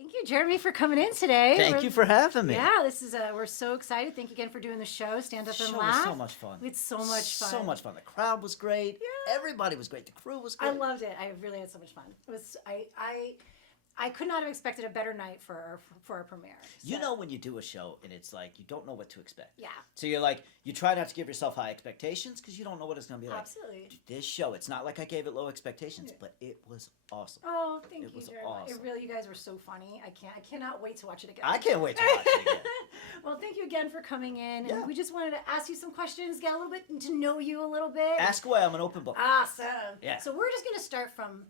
Thank you, Jeremy, for coming in today. Thank you for having me. Yeah, this is we're so excited. Thank you again for doing the show. Stand up The and show laugh. was so much fun. It's so much fun. So much fun. The crowd was great. Yeah. Everybody was great. The crew was great. I loved it. I really had so much fun. It was I could not have expected a better night for our premiere. So. You know when you do a show and it's like you don't know what to expect. Yeah. So you're like you try not to give yourself high expectations because you don't know what it's going to be like. Absolutely. This show, it's not like I gave it low expectations, but it was awesome. Oh, thank It you, was Jeremy. awesome. It really, you guys were so funny. I cannot wait to watch it again. I can't wait to watch it again. Well, thank you again for coming in. Yeah. And we just wanted to ask you some questions, get a little bit to know you a little bit. Ask away. I'm an open book. Awesome. Yeah. So we're just going to start from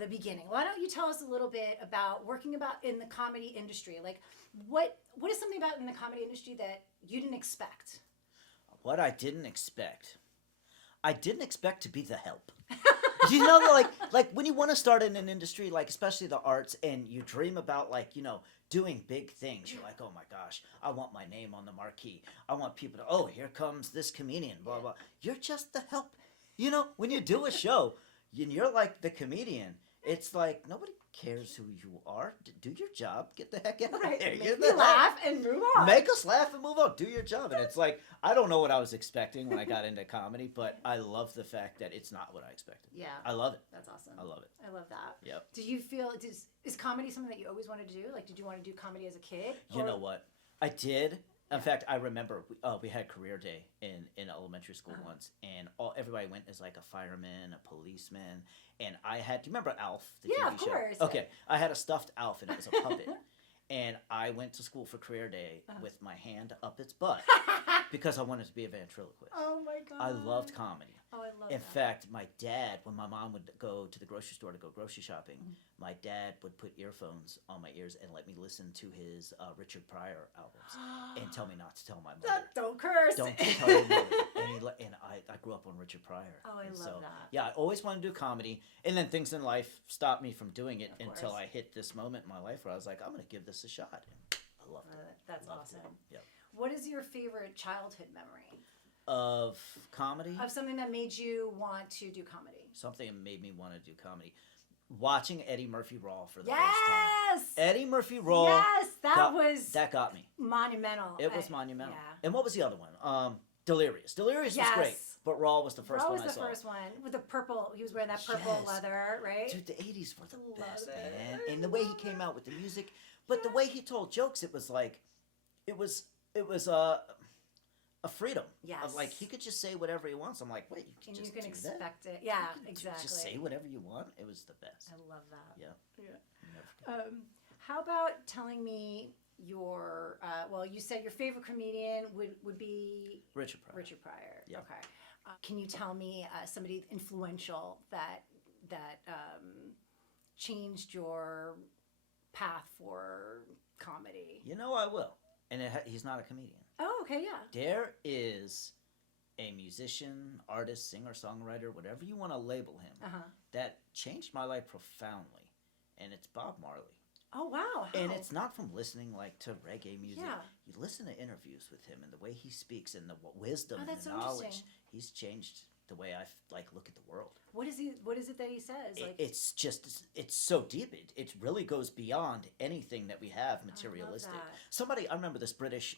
the beginning. Why don't you tell us a little bit about working about in the comedy industry? Like, what is something about in the comedy industry that you didn't expect? What I didn't expect. I didn't expect to be the help. You know, like when you want to start in an industry, like especially the arts, and you dream about doing big things. You're like, oh my gosh, I want my name on the marquee. I want people to, oh, here comes this comedian, blah blah. You're just the help. You know, when you do a show, and you're like the comedian. It's like nobody cares who you are. Do your job. Get the heck out of there. Make me laugh and move on. Make us laugh and move on. Do your job. And it's like I don't know what I was expecting when I got into comedy, but I love the fact that it's not what I expected. Yeah. I love it. That's awesome. I love it. I love that. Yep. Do you feel is comedy something that you always wanted to do? Like, did you want to do comedy as a kid? You know what? I did. In fact, I remember we had career day in elementary school once, and everybody went as like a fireman, a policeman, and I had. Do you remember Alf? The Yeah, TV of show? course. Okay, I had a stuffed Alf, and it was a puppet, and I went to school for career day with my hand up its butt because I wanted to be a ventriloquist. Oh my god. I loved comedy. Oh, I love In that. fact, my dad, when my mom would go to the grocery store to go grocery shopping, my dad would put earphones on my ears and let me listen to his Richard Pryor albums and tell me not to tell my mother. Don't curse. Don't tell your mother. And I grew up on Richard Pryor. Oh, I And love that. Yeah, I always wanted to do comedy, and then things in life stopped me from doing it Of until course. I hit this moment in my life where I was like, I'm going to give this a shot. And I loved it. That's Loved awesome. it. Yep. What is your favorite childhood memory Of comedy? of something that made you want to do comedy? Something that made me want to do comedy. Watching Eddie Murphy Raw for the Yes. first time. Eddie Murphy Raw. Yes, that got me. monumental. It was monumental. Yeah. And what was the other one? Delirious. Delirious was great, Yes. but Raw was the first Raw one was I the saw. first one with the purple. He was wearing that purple Yes. leather, right? Dude, the 80s were the Love best, it. man. And the way he came out with the music, but the way he told jokes, it was like, it was a freedom. Yes. Of like, he could just say whatever he wants. I'm like, wait, you can And you just can do expect that? it. Yeah, You can exactly. Just say whatever you want. It was the best. I love that. Yeah. Yeah. Never forget. How about telling me your well, you said your favorite comedian would be Richard Pryor. Richard Pryor. Yeah. Okay. Can you tell me somebody influential that changed your path for comedy? You know I will. And he's not a comedian. Oh, okay, yeah. There is a musician, artist, singer, songwriter, whatever you want to label him, Uh-huh. that changed my life profoundly. And it's Bob Marley. Oh, wow. And How? it's not from listening like to reggae music. Yeah. You listen to interviews with him and the way he speaks and the wisdom Oh, and that's the so knowledge. interesting. He's changed the way I look at the world. What is it that he says? Like, It's just it's so deep. It really goes beyond anything that we have materialistic. that. Somebody I remember this British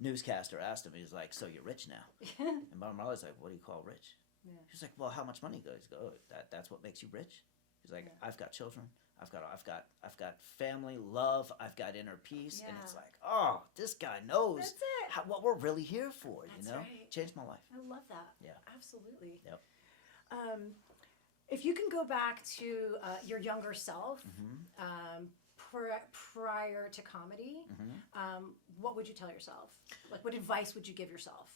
newscaster asked him. He's like, "So you're rich now?" And Bob Marley's like, "What do you call rich?" Yeah. He's like, "Well, how much money goes? Oh, that's what makes you rich." He's like, Yeah. "I've got children. I've got family, love. I've got inner peace." And it's Yeah. like, oh, this guy knows That's it. what we're really here for. That's you know, right. changed my life. I love that. Yeah. Absolutely. Yep. If you can go back to your younger self Mm-hmm. prior to comedy, what would you tell yourself? Like, what advice would you give yourself?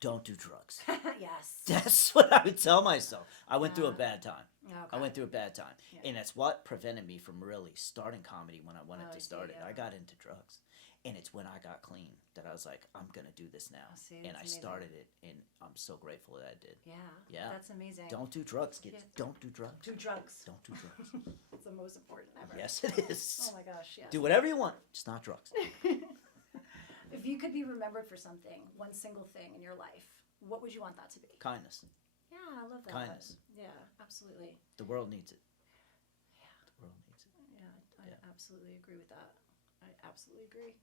Don't do drugs. Yes. That's what I would tell myself. I went through a Yeah. bad time. Okay. I went through a bad time. Yeah. And that's what prevented me from really starting comedy when I wanted Oh, I to see, start it. yeah. I got into drugs. And it's when I got clean that I was like, I'm going to do this now. see, and I that's amazing. started it, and I'm so grateful that I did. Yeah. Yeah. That's amazing. Don't do drugs, kids. Yeah. Don't do drugs. do drugs. Don't do drugs. It's the most important ever. Yes, it is. Oh my gosh. Yes. Do whatever you want, just not drugs. If you could be remembered for something, one single thing in your life, what would you want that to be? Kindness. Yeah, I love that. Kindness. Yeah, absolutely. The world needs it. Yeah. The world needs it. Yeah, I Yeah. absolutely agree with that. I absolutely agree.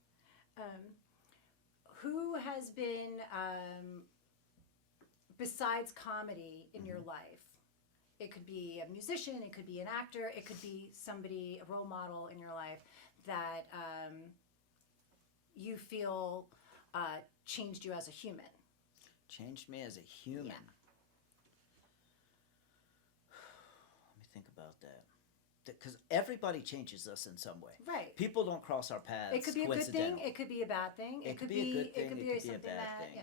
Who has been, besides comedy in your life? It could be a musician, it could be an actor, it could be somebody, a role model in your life that you feel changed you as a human. Changed me as a human. Yeah. Let me think about that. Because everybody changes us in some way. Right. People don't cross our paths. It could be a good thing. coincidental. It could be a bad thing. It could be a good thing, It could it be could be a something bad that. thing.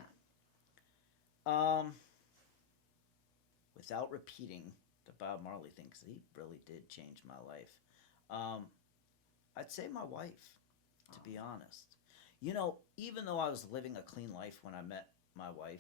Yeah. Without repeating the Bob Marley thing, because he really did change my life. I'd say my wife, to be honest. You know, even though I was living a clean life when I met my wife,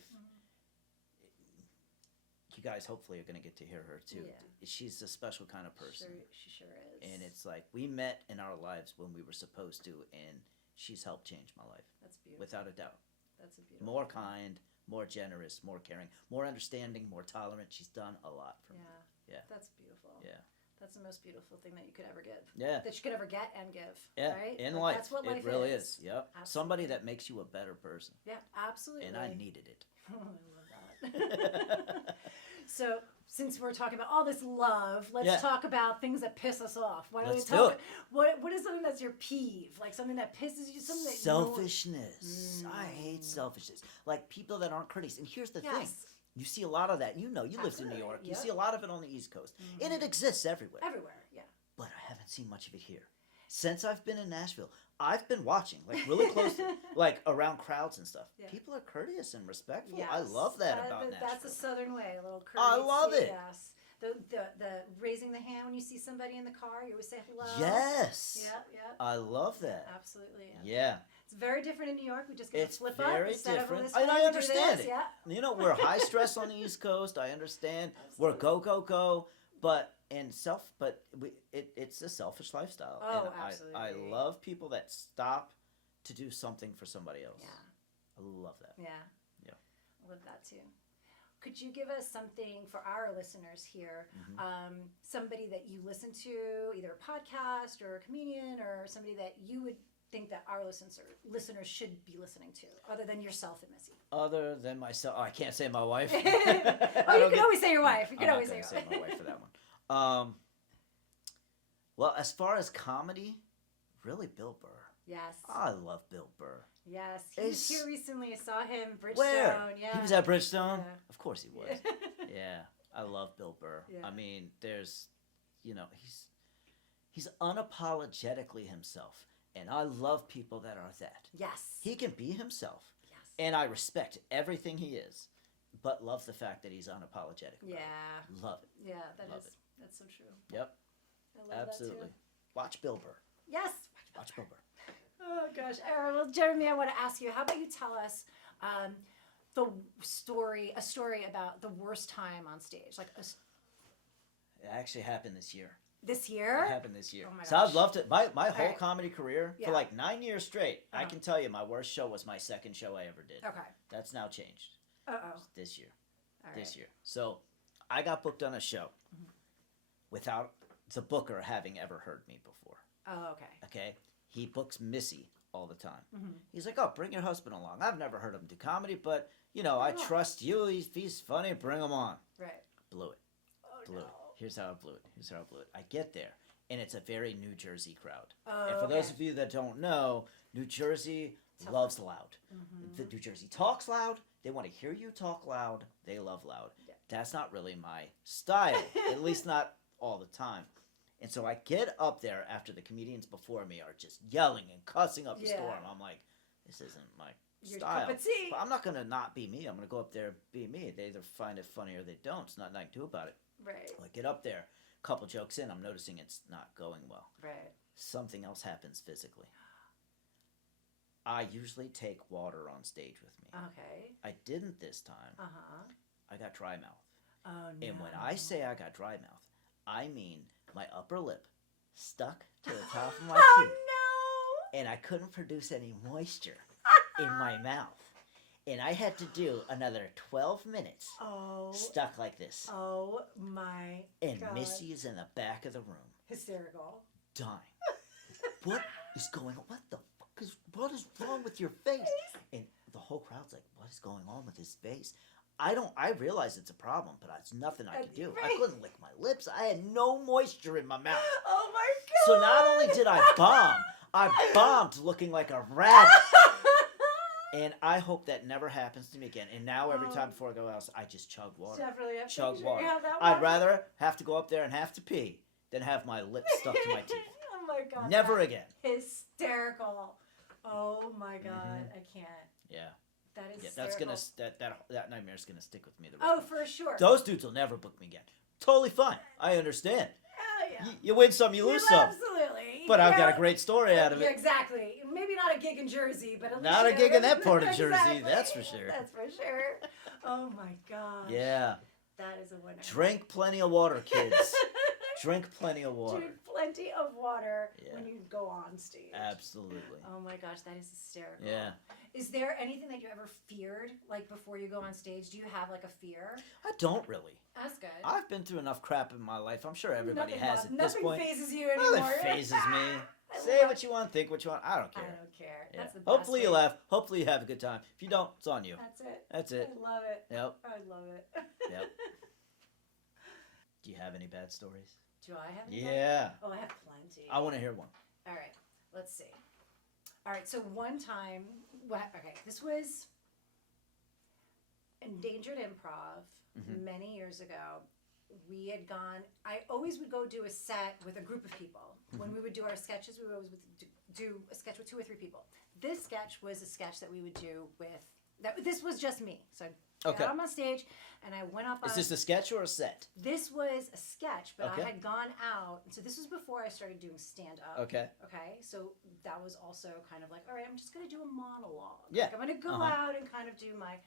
you guys hopefully are going to get to hear her too. Yeah. She's a special kind of person. She sure is. And it's like we met in our lives when we were supposed to, and she's helped change my life. That's beautiful. Without a doubt. That's a beautiful. More kind, more generous, more caring, more understanding, more tolerant. She's done a lot for me. Yeah. That's beautiful. Yeah. That's the most beautiful thing that you could ever give. Yeah. That you could ever get and give. Yeah. Right? In Like, life. That's what life it really is. Yep. Absolutely. Somebody that makes you a better person. Yeah, absolutely. And I needed it. Oh, I love that. So, since we're talking about all this love, let's Yeah. talk about things that piss us off. Why don't Let's we do talk? it. What is something that's your peeve? Like something that pisses you? Something that Selfishness. I hate selfishness. Like people that aren't courteous. And here's the thing. Yes. You see a lot of that. You know, you lived in New Absolutely, York. You yep. see a lot of it on the East Coast. And it exists everywhere. Everywhere, yeah. But I haven't seen much of it here. Since I've been in Nashville, I've been watching, like really close, to, like around crowds and stuff. Yeah. People are courteous and respectful. Yes. I love that about Nashville. That's the Southern way, a little courtesy. I love it. Yes. The raising the hand when you see somebody in the car, you always say hello. Yes. Yeah. I love that. Absolutely. Yeah. It's very different in New York. We just get It's a flip up very instead different. of this And I way, we do understand this. it. Yeah. You know, we're high stress on the East Coast. I understand. We're go, go, go. But it's a selfish lifestyle. Oh, and absolutely. I love people that stop to do something for somebody else. Yeah. I love that. Yeah. Yeah. I love that too. Could you give us something for our listeners here? Somebody that you listen to, either a podcast or a comedian or somebody that you would think that our listeners should be listening to, other than yourself and Missy? Other than myself, I can't say my wife. Oh, you can always say your wife. You can I'm always not say gonna your say wife. my wife for that one. Well, as far as comedy, really Bill Burr. Yes. I love Bill Burr. Yes. He was here recently. I saw him, Bridgestone. Where? Yeah. He was at Bridgestone? Yeah. Of course he was. Yeah. I love Bill Burr. Yeah. I mean, there's, he's unapologetically himself. And I love people that are that. Yes. He can be himself. Yes. And I respect everything he is, but love the fact that he's unapologetic. about it. Yeah. Love it. Yeah, Love that's so true. Yep. I love Absolutely. that too. Watch Bill Burr. Yes. Watch Bill Burr. Oh gosh, well, Jeremy, I want to ask you. How about you tell us a story about the worst time on stage, like It actually happened this year. this year? It happened this year. Oh my So gosh. I've loved it. My whole right. comedy career Yeah. for like 9 years straight. I Uh-huh. can tell you my worst show was my second show I ever did. Okay. That's now changed Uh-oh. this year. All This right. year. So I got booked on a show without the booker having ever heard me before. Oh, okay. Okay? He books Missy all the time. Mhm. He's like, "Oh, bring your husband along." I've never heard him do comedy, but I Bring him on. trust you. He's funny. Bring him on. Right. Blew it. Oh Blew no. it. Here's how I blew it. I get there, and it's a very New Jersey crowd. Oh, And for those okay. of you that don't know, New Jersey Tough. loves loud. Mhm. The New Jersey talks loud. They want to hear you talk loud. They love loud. Yeah. That's not really my style, at least not all the time. And so I get up there after the comedians before me are just yelling and cussing up a Yeah. storm. I'm like, this isn't my Your style. cup of tea. But I'm not going to not be me. I'm going to go up there and be me. They either find it funny or they don't. It's nothing I can do about it. Right. I get up there, couple jokes in, I'm noticing it's not going well. Right. Something else happens physically. I usually take water on stage with me. Okay. I didn't this time. Uh-huh. I got dry mouth. Oh no. And when I say I got dry mouth, I mean my upper lip stuck to the top of my Oh cheek. no. And I couldn't produce any moisture in my mouth. And I had to do another 12 minutes Oh. stuck like this. Oh my And God. Missy is in the back of the room, Hysterical. dying. what is going on? What is wrong with your face? And the whole crowd's like, what is going on with his face? I realize it's a problem, but it's nothing I could do. I Right. couldn't lick my lips. I had no moisture in my mouth. Oh my god! So not only did I bomb, I bombed looking like a rabbit. And I hope that never happens to me again. And now every time before I go out, I just chug water. Definitely have to Chug make sure water. you have that I'd water. rather have to go up there and have to pee than have my lips stuck to my teeth. Oh my god! Never that- again. Hysterical. Oh my god! I can't. Yeah. That is Yeah, hysterical. that's that nightmare's gonna stick with me the rest Oh, of my for sure. Those dudes will never book me again. Totally fine. I understand. Oh, yeah. You win some, you lose some. Absolutely. But I've got a Yeah. great story out of Yeah, it. exactly. Maybe not a gig in Jersey, but at least Not a you gig know, in that part of Jersey, exactly. that's for sure. That's for sure. Oh my god. Yeah. That is a winner. Drink plenty of water, kids. Drink plenty of water. Drink plenty of water Yeah. when you go on stage. Absolutely. Oh my gosh, that is hysterical. Yeah. Is there anything that you ever feared, like before you go on stage? Do you have like a fear? I don't really. That's good. I've been through enough crap in my life. I'm sure everybody Nothing has bo- at this nothing point. phases you anymore. Nothing phases me. I Say love- what you want, think what you want. I don't I care. don't care. Yeah. That's the best Hopefully you way. laugh. Hopefully you have a good time. If you don't, it's on you. That's it. That's it. I love it. Yep. I love it. Yep. Do you have any bad stories? Do I have any? Yeah. Oh, I have plenty. I want to hear one. All right, let's see. All right, so one time, okay, this was Endangered Improv Mhm. many years ago. We had gone, I always would go do a set with a group of people. When we would do our sketches, we would always do a sketch with 2 or 3 people. This sketch was a sketch that we would do with, this was just me. So I Okay. got up on stage and I went up on Is this a sketch or a set? This was a sketch, but Okay. I had gone out. So this was before I started doing stand up. Okay. Okay. So that was also kind of like, all right, I'm just going to do a monologue. Yeah. Like, I'm going to go Uh-huh. out and kind of do my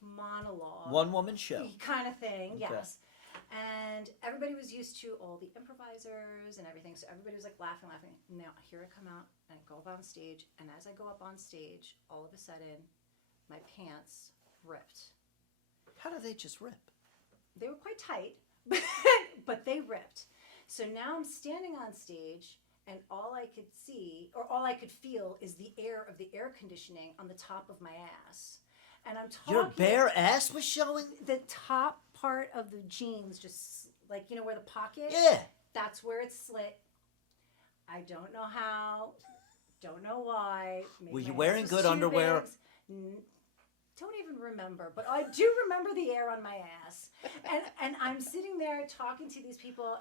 monologue. One woman show. Kind of thing, Okay. yes. And everybody was used to all the improvisers and everything. So everybody was like laughing. Now, here I come out and I go up on stage. And as I go up on stage, all of a sudden, my pants ripped. How do they just rip? They were quite tight, but they ripped. So now I'm standing on stage, and all I could see, or all I could feel, is the air of the air conditioning on the top of my ass. And I'm talking. Your bare ass was showing? The top part of the jeans, just like, you know, where the pocket? Yeah. That's where it's slit. I don't know how. Don't know why. Maybe Were you my wearing ass was good too underwear? big. Don't even remember, but I do remember the air on my ass. And I'm sitting there talking to these people,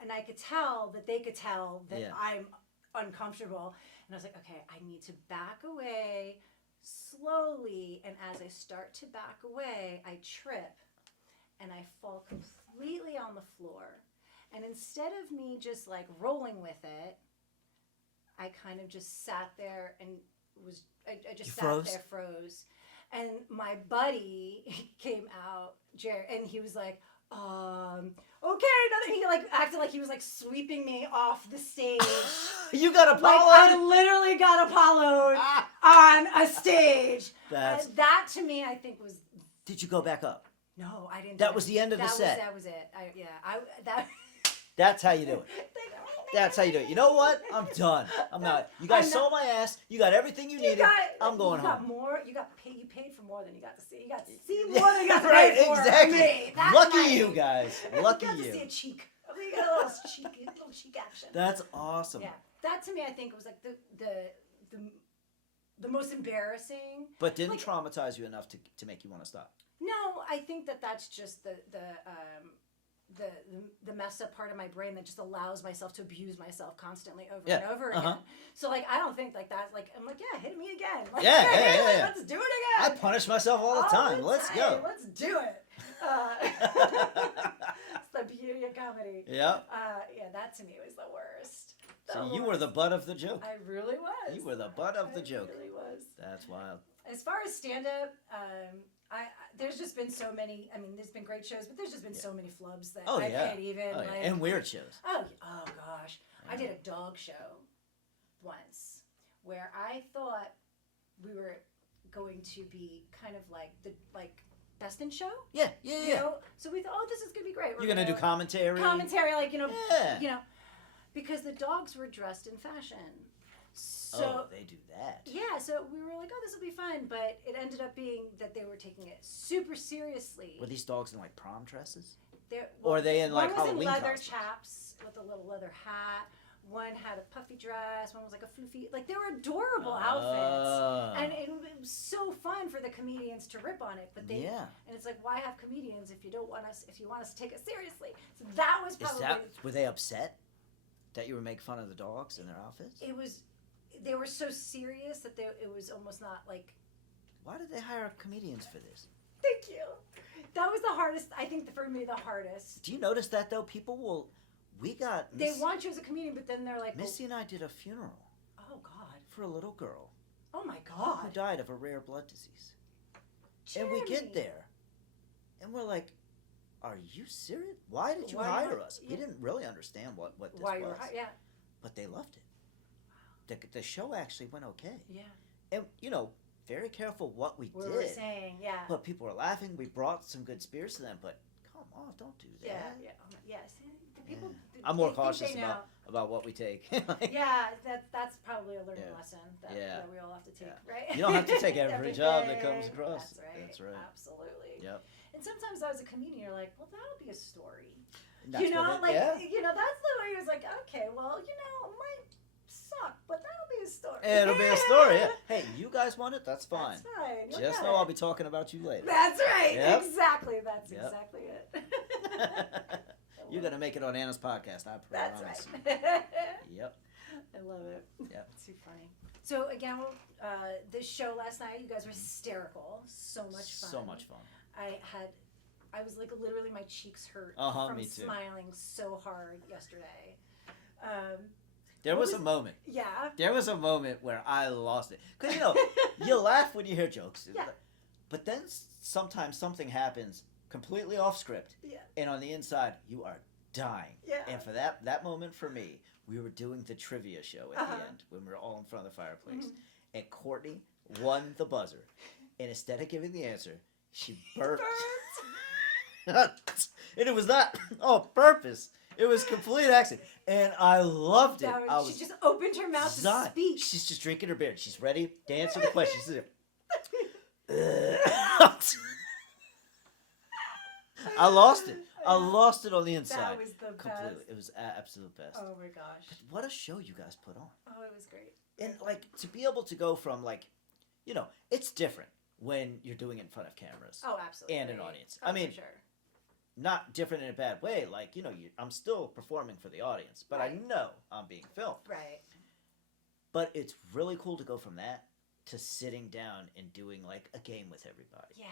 and I could tell that they could tell that Yeah. I'm uncomfortable. And I was like, okay, I need to back away slowly. And as I start to back away, I trip and I fall completely on the floor. And instead of me just like rolling with it, I kind of just sat there and I just You sat froze? there, froze. And my buddy came out, Jared, and he was like, okay, another, he like acted like he was like sweeping me off the stage. You got a Like I Apollo? literally got Apollo'd Ah! on a stage. That's. That to me, I think was, Did you go back up? no, I didn't. That do was it. the end of the set. That was it. That. That's how you do it. That's how you do it. You know what? I'm done. I'm not. You guys I'm saw not- my ass. You got everything you needed. I'm going you got home. more. You paid for more than you got to see. You got to see more than you got to Right, pay for. exactly. Me. That's Lucky my you name. guys. Lucky you. Got to see you. a cheek. You got a little cheek action. That's awesome. Yeah, that to me, I think was like the most embarrassing. But didn't Like- traumatize you enough to make you want to stop. No, I think that's just the messed up part of my brain that just allows myself to abuse myself constantly over Yeah, and over again. uh-huh. So like I don't think like that. Like I'm like, yeah, hit me again. Like, Yeah, like, yeah. Let's do it I again. punish myself all the time. Let's go. Let's do it. It's the beauty of comedy. Yep. Yeah, that to me was the worst. So you were the butt of the joke. I really was. You were the butt of the joke. I really was. That's wild. As far as stand up, there's just been so many. I mean, there's been great shows, but there's just been so many flubs that Oh, I yeah. can't even. Oh, yeah. Like, And weird shows. oh gosh, I Yeah. did a dog show once where I thought we were going to be kind of like the Best in Show. Yeah. You know, so we thought, oh, this is gonna be great. We're You're gonna do commentary. commentary, like Yeah. because the dogs were dressed in fashion. So they do that. yeah, so we were like, oh, this will be fun, but it ended up being that they were taking it super seriously. Were these dogs in like prom dresses? Or are they in, like, one was Halloween in leather costumes? chaps with a little leather hat. One had a puffy dress. One was like a floofy. Like they were adorable outfits, and it was so fun for the comedians to rip on it. But they and it's like, why have comedians if you don't want us? If you want us to take it seriously, so that was probably. Were they upset that you were making fun of the dogs and their outfits? It was. They were so serious that it was almost not like. Why did they hire comedians for this? Thank you. That was the hardest. I think for me the hardest. Do you notice that though? People will. They want you as a comedian, but then they're like. Missy and I did a funeral. Oh God. For a little girl. Oh my God. Who died of a rare blood disease. Jeremy. And we get there, and we're like, "Are you serious? Why did you hire us?" We didn't really understand what this was. You were yeah. But they loved it. The show actually went okay. Yeah. And very careful what we did. We were saying, yeah. But people were laughing. We brought some good spirits to them. But come on, don't do that. Yeah. Yes. The people. I'm more cautious about what we take. Yeah, that's probably a learning lesson that we all have to take, right? You don't have to take every job that comes across. That's right. Absolutely. Yep. And sometimes as a comedian, you're like, well, that'll be a story. That's that's the way yeah. he was like, okay, well, it might suck, but that'll be a story. It'll be a story. Yeah. Hey, you guys want it? That's fine. That's fine. Just know I'll be talking about you later. That's right. Yep. Exactly. That's exactly it. You're gonna make it on Anna's podcast. I promise. That's right. Yep. I love it. Yep. It's too funny. So again, this show last night, you guys were hysterical. So much fun. So much fun. I was like literally my cheeks hurt from me too. smiling so hard yesterday. There was a moment. Yeah. There was a moment where I lost it. Because, you laugh when you hear jokes. Yeah. But then sometimes something happens completely off script. Yeah. And on the inside, you are dying. Yeah. And for that moment for me, we were doing the trivia show at the end when we were all in front of the fireplace. Mm-hmm. And Courtney won the buzzer. And instead of giving the answer, she burped. And it was not on purpose. It was complete accident. And I loved it. She just opened her mouth to speak. She's just drinking her beer. She's ready to answer the question. She's I lost it. I lost it on the inside. That was the completely. best. It was absolute best. Oh my gosh. But what a show you guys put on. Oh, it was great. And to be able to go from it's different when you're doing it in front of cameras. Oh, absolutely. And an audience. Oh, I mean, for sure. Not different in a bad way. I'm still performing for the audience, but right. I know I'm being filmed. Right. But it's really cool to go from that to sitting down and doing a game with everybody. Yeah.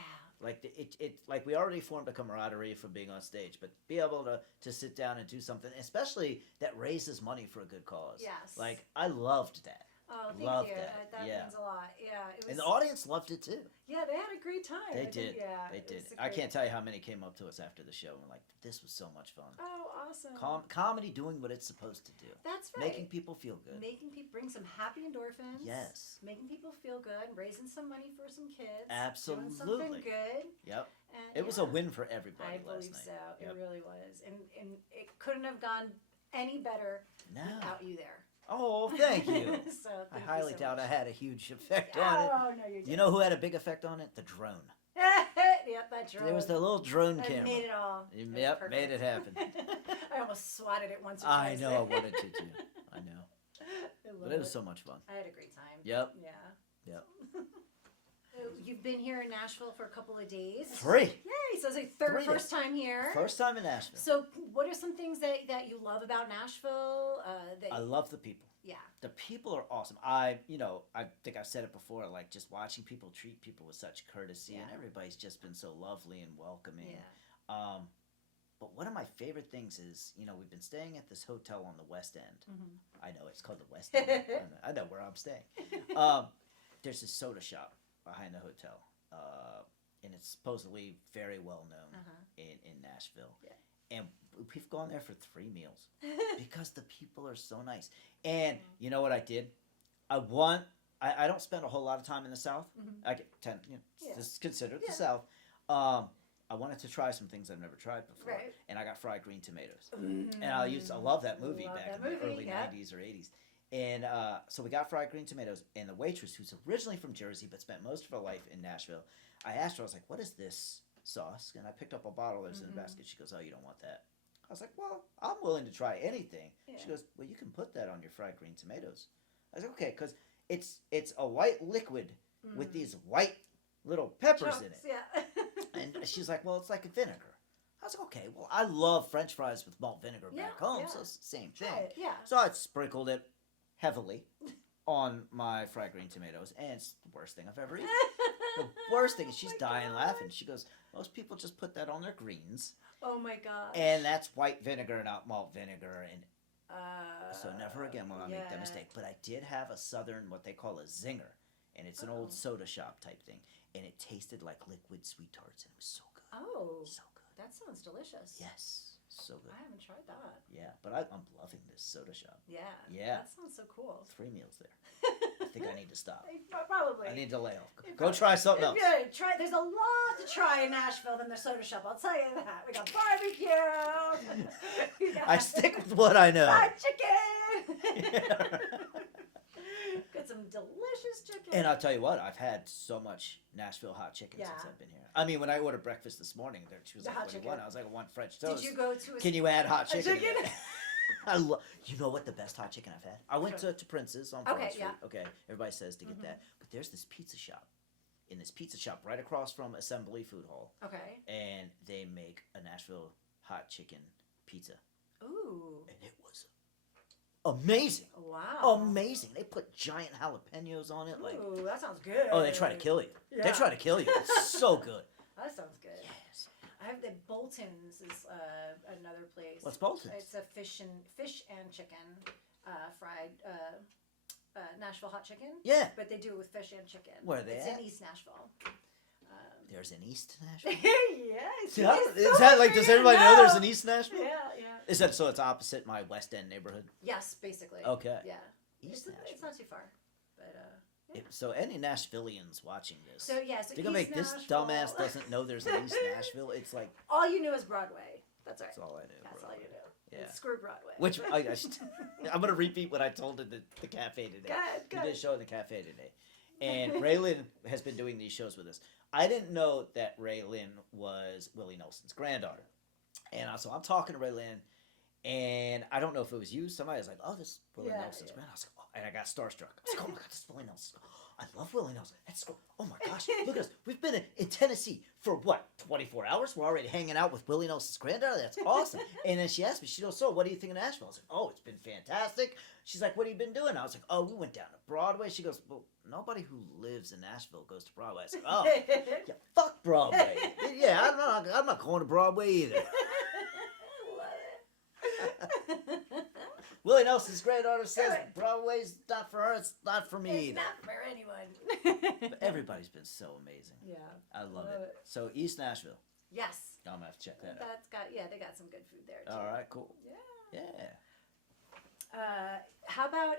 We already formed a camaraderie from being on stage, but be able to sit down and do something, especially that raises money for a good cause. Yes. I loved that. Oh, thank loved you. That. Means a lot. Yeah. It was, and the audience loved it too. Yeah, they had a great time. They did. They did. I can't tell you how many came up to us after the show and were like, "This was so much fun." Oh, awesome. Comedy doing what it's supposed to do. That's right. Making people feel good. Making people bring some happy endorphins. Yes. Making people feel good. Raising some money for some kids. Absolutely. Doing something good. Yep. And, it was a win for everybody I last believe night. so. Yep. It really was. And it couldn't have gone any better without you there. Oh, thank you. So I highly doubt much. I had a huge effect on it. Oh, no, you didn't. You know who had a big effect on it? The drone. Yep, that drone. There was the little drone that camera. made it all. Yep, made it happen. I almost swatted it once or I twice. know, I wanted to too. I know. But it was so much fun. I had a great time. Yep. Yeah. Yep. You've been here in Nashville for a couple of days. 3. Yay! So it's like first time here. First time in Nashville. So what are some things that you love about Nashville? I love the people. Yeah. The people are awesome. I think I've said it before, just watching people treat people with such courtesy, and everybody's just been so lovely and welcoming. Yeah. But one of my favorite things is, we've been staying at this hotel on the West End. Mm-hmm. I know it's called the West End. I know where I'm staying. There's this soda shop behind the hotel, and it's supposedly very well known in Nashville. Yeah. And we've gone there for 3 meals because the people are so nice. And you know what I did? I don't spend a whole lot of time in the South. I get this is considered the South. I wanted to try some things I've never tried before, and I got fried green tomatoes. And I love that movie back in the early 90s or 80s. And so we got fried green tomatoes, and the waitress, who's originally from Jersey but spent most of her life in Nashville, I asked her, I was like, what is this sauce? And I picked up a bottle that was in the basket. She goes, oh, you don't want that. I was like, well, I'm willing to try anything. Yeah. She goes, well, you can put that on your fried green tomatoes. I was like, okay, because it's a white liquid with these white little peppers in it. Yeah. And she's like, well, it's like a vinegar. I was like, okay, well, I love French fries with malt vinegar back home, so it's the same thing. Try it, yeah. So I sprinkled it heavily on my fried green tomatoes, and it's the worst thing I've ever eaten. The worst thing is she's dying laughing. She goes, most people just put that on their greens, Oh my god. and that's white vinegar, not malt vinegar, and so never again will I make that mistake. But I did have a southern, what they call a zinger, and it's an old soda shop type thing, and it tasted like liquid sweet tarts, and it was so good. Oh, So good. that sounds delicious. Yes, so good. I haven't tried that. Yeah, but I'm loving this soda shop. Yeah. Yeah. That sounds so cool. 3 meals there. I think I need to stop. Probably. I need to lay off. You Go try something else. Yeah, there's a lot to try in Nashville than the soda shop. I'll tell you that. We got barbecue. We got I stick with what I know. fried chicken. Got some delicious chicken. And I'll tell you what, I've had so much Nashville hot chicken since Yeah. I've been here. I mean, when I ordered breakfast this morning, she was The like, hot what do you chicken. want? I was like, I want French toast. Did you go to a Can you add hot chicken? to chicken? it? You know what the best hot chicken I've had? I went to Prince's on Broad Street. yeah. Okay, everybody says to get that. But there's this pizza shop. In this pizza shop right across from Assembly Food Hall. Okay. And they make a Nashville hot chicken pizza. Ooh. And it was amazing. Wow. Amazing. They put giant jalapenos on it. Like, Ooh, that sounds good. oh, they try to kill you. They Yeah. try to kill you. It's so good. That sounds good. Yes. I have the Bolton's is another place. What's Bolton's? It's a fish and chicken fried Nashville hot chicken. Yeah. But they do it with fish and chicken. Where are they It's at? in East Nashville. There's an East Nashville. Yes. See, is that like? Does everybody know there's an East Nashville? Yeah, yeah. Is that so? It's opposite my West End neighborhood. Yes, basically. Okay. Yeah. East It's Nashville. not too far, but yeah. So any Nashvillians watching this, So yeah, so they're gonna East make this Nashville- dumbass doesn't know there's an East Nashville. It's like All you knew is Broadway. That's right. that's all I knew. That's bro. all you knew. Yeah. Screw Broadway. Which I'm gonna repeat what I told in the cafe today. Good, We did a show in the cafe today, and Raylan has been doing these shows with us. I didn't know that Raylan was Willie Nelson's granddaughter, and so I'm talking to Raylan, and I don't know if it was you. Somebody was like, "Oh, this is Willie Yeah, Nelson's yeah. granddaughter." I was like, "Oh," and I got starstruck. I was like, "Oh my god, this is Willie Nelson." I love Willie Nelson. That's cool. Oh my gosh, look at us. We've been in Tennessee for what, 24 hours? We're already hanging out with Willie Nelson's granddaughter? That's awesome. And then she asked me, she goes, so what do you think of Nashville? I was like, oh, it's been fantastic. She's like, what have you been doing? I was like, oh, we went down to Broadway. She goes, well, nobody who lives in Nashville goes to Broadway. I was like, oh, yeah, fuck Broadway. Yeah, I'm not going to Broadway either. Willie Nelson's granddaughter says Broadway's not for her, it's not for me It's either. not for anyone. But everybody's been so amazing. Yeah. I love it. So East Nashville. Yes. I'm gonna have to check that out. That's got they got some good food there too. All right, cool. Yeah. Yeah. How about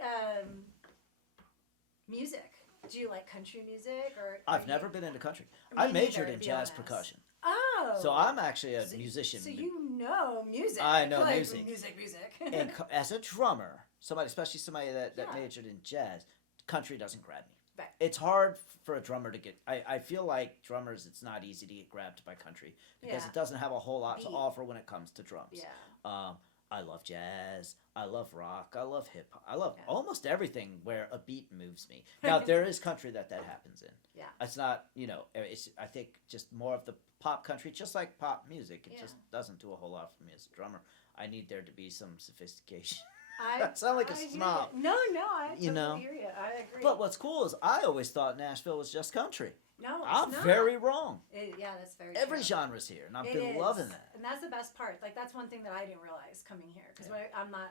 music? Do you like country music or? I've never been into country. Me I majored neither, in to be jazz honest. percussion. Oh. So I'm actually a musician. So you know music. I know like music. Music. And as a drummer, especially somebody that Yeah. majored in jazz, country doesn't grab me. Right. It's hard for a drummer to get. I feel like drummers, it's not easy to get grabbed by country because Yeah. it doesn't have a whole lot to Beat. offer when it comes to drums. Yeah. I love jazz. I love rock. I love hip hop. I love Yeah. almost everything where a beat moves me. Now there is country that happens in. Yeah. It's not, it's I think just more of the pop country, just like pop music. It Yeah. just doesn't do a whole lot for me as a drummer. I need there to be some sophistication. I sound like a hear snob. you. No, I You totally know? hear you. I agree. But what's cool is I always thought Nashville was just country. no, it's I'm not. very wrong. Yeah, that's very Every true. genre's here, and I've It been is. loving that. And that's the best part. Like that's one thing that I didn't realize coming here because Yeah. I'm not,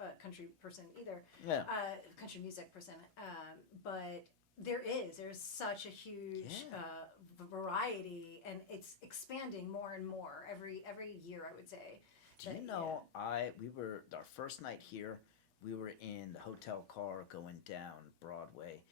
a country person either. Yeah. Country music person. But there's such a huge Yeah. variety, and it's expanding more and more every year. I would say. Do you know, we were, our first night here, we were in the hotel car going down Broadway,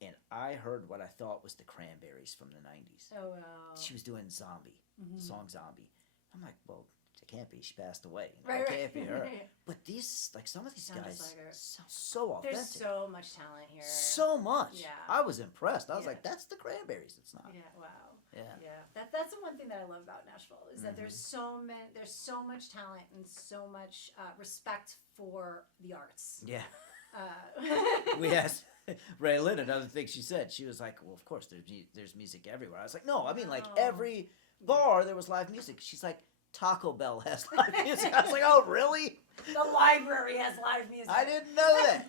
and I heard what I thought was the Cranberries from the 90s. Oh wow. She was doing Zombie, the song Zombie. I'm like, well, It can't be. She passed away. Right, It right. can't be her. But these, like some of these Sound guys, just like her. sound so authentic. There's so much talent here. So much. Yeah. I was impressed. I was Yeah. like, that's the Cranberries. It's not. Yeah. Wow. Yeah. Yeah. That's the one thing that I love about Nashville is that Mhm. there's so much talent and so much respect for the arts. Yeah. Uh, We asked Ray Lynn another thing she said. She was like, well, of course, there's music everywhere. I was like, no, I mean, like No. every bar there was live music. She's like, Taco Bell has live music. I was like, oh, really? the library has live music. I didn't know that.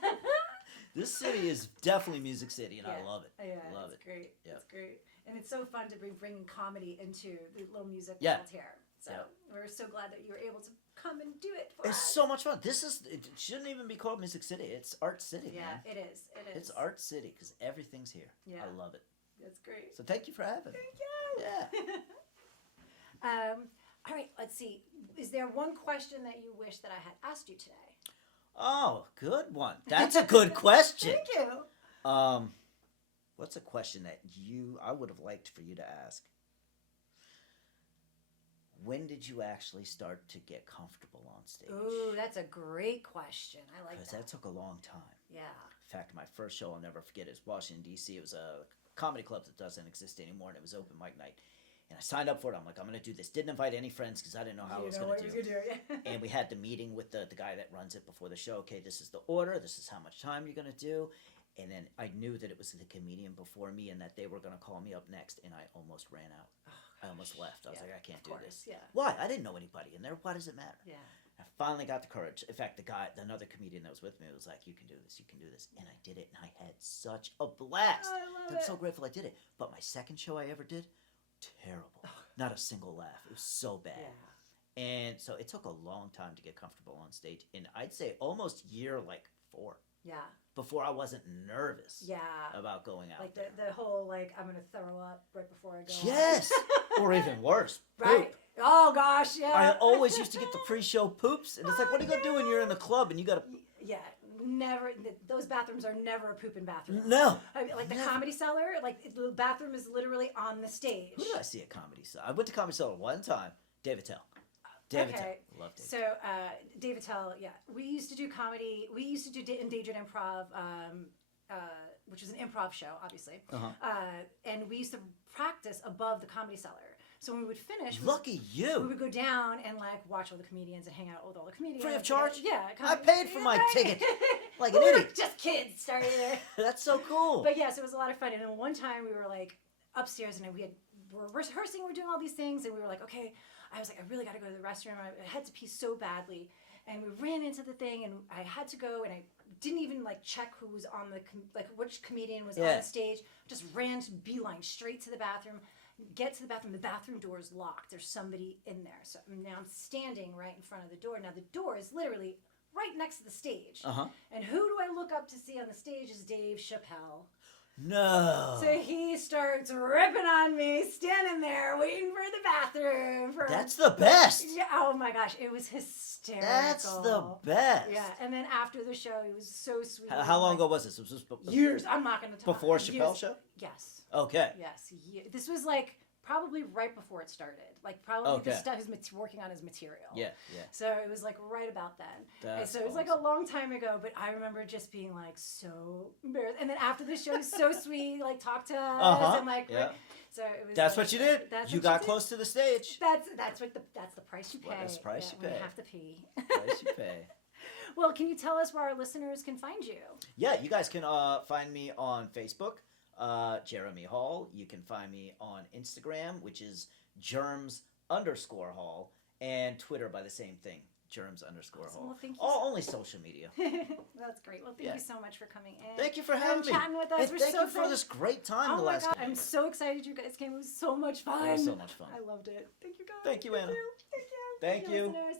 This city is definitely Music City, and I Yeah. love it. Yeah, Love it's it. great. Yep. It's great, and it's so fun to be bringing comedy into the little music Yeah. world here. So Yep. we're so glad that you were able to come and do it for It's us. so much fun. It shouldn't even be called Music City. It's Art City, Yeah, man. it is. It is. It's Art City because everything's here. Yeah. I love it. That's great. So thank you for having me. Thank you. Yeah. All right. Let's see. Is there one question that you wish that I had asked you today? Oh, good one. That's a good question. Thank you. What's a question that I would have liked for you to ask? When did you actually start to get comfortable on stage? Ooh, that's a great question. I like Because that. that took a long time. Yeah. In fact, my first show I'll never forget is Washington D.C. It was a comedy club that doesn't exist anymore, and it was open mic night. And I signed up for it. I'm like, I'm going to do this. Didn't invite any friends because I didn't know how I was going to do it. Yeah. And we had the meeting with the guy that runs it before the show. Okay, this is the order. This is how much time you're going to do. And then I knew that it was the comedian before me and that they were going to call me up next. And I almost ran out. I almost left. I was Yeah, like, I can't of do course, this. yeah. Why? I didn't know anybody in there. Why does it matter? Yeah. I finally got the courage. In fact, another comedian that was with me was like, you can do this, you can do this. And I did it, and I had such a blast. I love I'm it. so grateful I did it. But my second show I ever did, terrible. Not a single laugh. It was so bad. Yeah. And so it took a long time to get comfortable on stage. And I'd say almost year 4 Yeah. before I wasn't nervous Yeah. about going out Like there. the whole I'm gonna throw up right before I go. on. Yes! Or even worse, Right. poop. Oh gosh, yeah. I always used to get the pre-show poops. And it's like, what are you going to do when you're in the club and you got to... Yeah. Never. Those bathrooms are never a pooping bathroom. No. I mean, like the Never. Comedy Cellar, like the bathroom is literally on the stage. Who did I see at Comedy Cellar? I went to Comedy Cellar one time. David Tell. David Okay. Tell. Love David. So, David Tell, yeah, we used to do comedy. We used to do Endangered Improv, which was an improv show, obviously. Uh-huh. And we used to practice above the Comedy Cellar. So when we would finish, Lucky we you. would go down and watch all the comedians and hang out with all the comedians. Free of charge? Yeah, I paid for my right. ticket. Like We an were idiot. just kids starting there. That's so cool. But yes, it was a lot of fun. And then one time we were upstairs and we're rehearsing, we're doing all these things, and we were like, okay, I was like, I really got to go to the restroom. I had to pee so badly, and we ran into the thing, and I had to go, and I didn't even check who was on which comedian was on Yeah. the stage. Just ran beeline straight to the bathroom. Get to the bathroom. The bathroom door is locked. There's somebody in there. So now I'm standing right in front of the door. Now the door is literally right next to the stage. Uh-huh. And who do I look up to see on the stage is Dave Chappelle. No. So he starts ripping on me, standing there waiting for the bathroom. That's the best. Yeah, oh my gosh, it was hysterical. That's the best. Yeah, and then after the show, he was so sweet. How long ago was this? Was this Years. I'm not going to talk. before Chappelle show? Yes. Okay. Yes. This was probably right before it started. Probably Okay. the stuff he's working on his material. Yeah, yeah. So it was right about then. And That's so it was a awesome. long time ago, but I remember just being so embarrassed. And then after the show, he was so sweet, talked to us Uh-huh. and Yeah. so it was. That's what you did. That's You what got did. close to the stage. That's the price you pay. Well, that's the price you when pay. you have to pee. Price you pay. Well, can you tell us where our listeners can find you? Yeah, you guys can find me on Facebook, Jeremy Hall. You can find me on Instagram, which is germs_hall, and Twitter by the same thing, germs_hall. Awesome. Well, thank you. Only social media. That's great. Well, thank Yeah. you so much for coming in. Thank you for having me. chatting with us. And We're thank so you for excited. this great time Oh the my last god, couple. I'm so excited you guys came. It was so much fun. It was so much fun. I loved it. Thank you guys. Thank you, Anna. Thank you. Thank you. listeners.